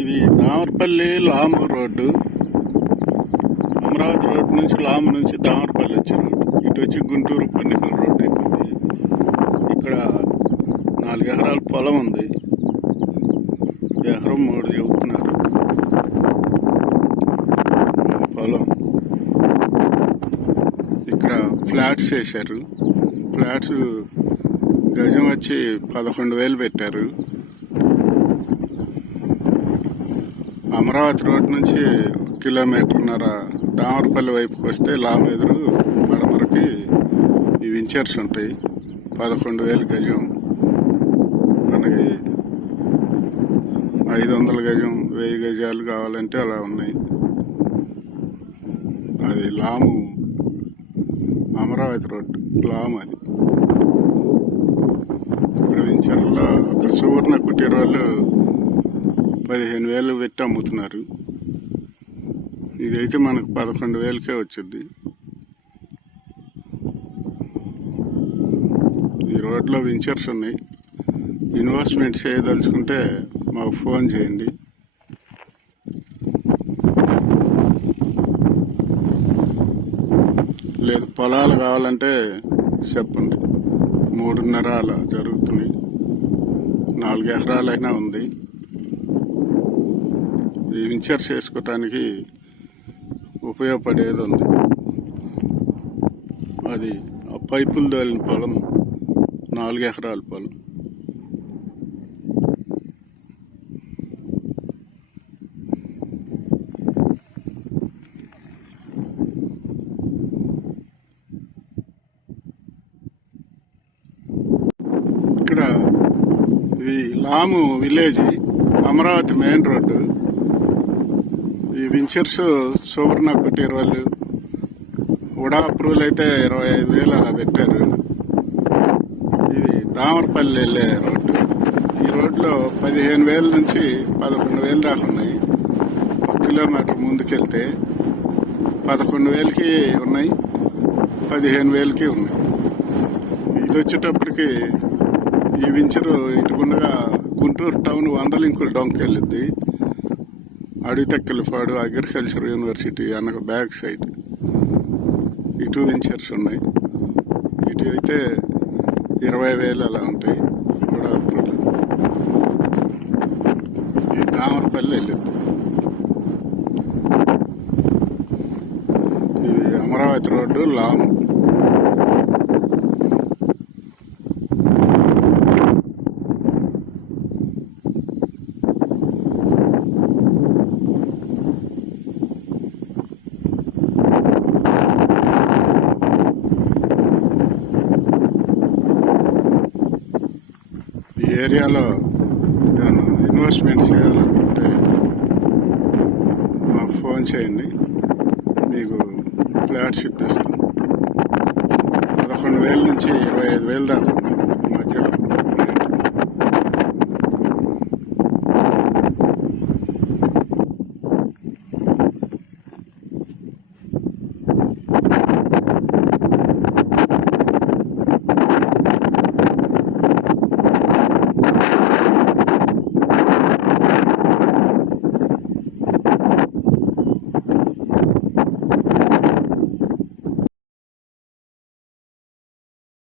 ఇది Damarapalli లాము road. Amaravati road నుంచి లాము నుంచి దామరపల్లి వచ్చే రోడ్డు. ఇటు వచ్చి గుంటూరు పన్నికల రోడ్డు అయిపోయింది. ఇక్కడ 4 ఎకరాల పొలం ఉంది. ఎకరం 3 చెబుతున్నారు పొలం. ఇక్కడ ఫ్లాట్స్ వేశారు. ఫ్లాట్స్ గజం వచ్చి 11,000 పెట్టారు. అమరావతి రోడ్ నుంచి 1.5 కిలోమీటర్న్నర దామరపల్లి వైపుకి వస్తే లామ్ ఎదురు పడమరకి ఈ వెంచర్స్ ఉంటాయి. 11,000 గజం. మనకి 500 గజం 1000 గజాలు కావాలంటే అలా ఉన్నాయి. అది లాము అమరావతి రోడ్డు లాము. అది ఇక్కడ వెంచర్లో అక్కడ సువర్ణ కుటీర వాళ్ళు 15,000 పెట్టి అమ్ముతున్నారు. ఇదైతే మనకు 11,000కే వచ్చింది. ఈ రోడ్లో వెంచర్స్ ఉన్నాయి. ఇన్వెస్ట్మెంట్ చేయదలుచుకుంటే మాకు ఫోన్ చేయండి. లేదు పొలాలు కావాలంటే చెప్పండి. 3.5 అలా జరుగుతున్నాయి. 4 ఎకరాలైనా ఉంది. ఈ వెంచర్ చేసుకోవటానికి ఉపయోగపడేది ఉంది. అది ఆ పైపులు తోలిన పొలం 4 ఎకరాల పొలం. ఇక్కడ ఇది లాము విలేజ్, అమరావతి మెయిన్ రోడ్డు. ఈ వెంచర్స్ సువర్ణ కుటీర వాళ్ళు కూడా అప్రూవల్ అయితే 25,000 అలా పెట్టారు. ఇది దామరపల్లి వెళ్ళే రోడ్డు. ఈ రోడ్లో 15,000 నుంచి 11,000 దాకా ఉన్నాయి. 1 కిలోమీటర్ ముందుకెళ్తే 11,000కి ఉన్నాయి, 15,000కి ఉన్నాయి. ఇది వచ్చేటప్పటికి ఈ వెంచరు ఇటుకుండగా గుంటూరు టౌన్ 100 లింకుల డొంకి వెళ్ళిద్ది. అడితెక్కలపాడు అగ్రికల్చర్ యూనివర్సిటీ అనక బ్యాక్ సైడ్ ఇటు వెంచర్స్ ఉన్నాయి. ఇటు అయితే 20,000 అలా ఉంటాయి. కూడా ఈ దామరపల్లి వెళ్ళిద్ది. ఇది అమరావతి రోడ్డు లాము. ఈ ఏరియాలో ఇన్వెస్ట్మెంట్ చేయాలనుకుంటే మాకు ఫోన్ చేయండి. మీకు ఫ్లాట్స్ ఇప్పిస్తాం. 11,000 నుంచి 25,000 దాకా మధ్యలో.